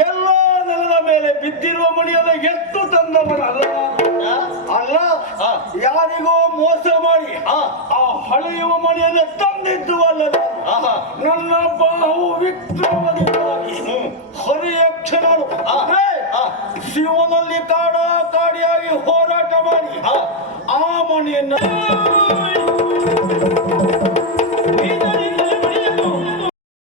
ಎಲ್ಲ ನೆಲದ ಮೇಲೆ ಬಿದ್ದಿರುವ ಮಣಿಯನ್ನು ಎತ್ತು ತಂದವನ ಅಲ್ಲ ಯಾರಿಗೋ ಮೋಸ ಮಾಡಿ ಆ ಹಳೆಯುವ ಮಣಿಯನ್ನ ತಂದಿದ್ದು ಅಲ್ಲ ನನ್ನ ಬಾಹು ವಿಕ್ರಮದಿಂದಾಗಿ ಹರಿಯ ಕ್ಷಣರು ಶಿವನಲ್ಲಿ ಕಾಡ ಕಾಡಿಯಾಗಿ ಹೋರಾಟ ಮಾಡಿ ಆ ಮಣಿಯನ್ನು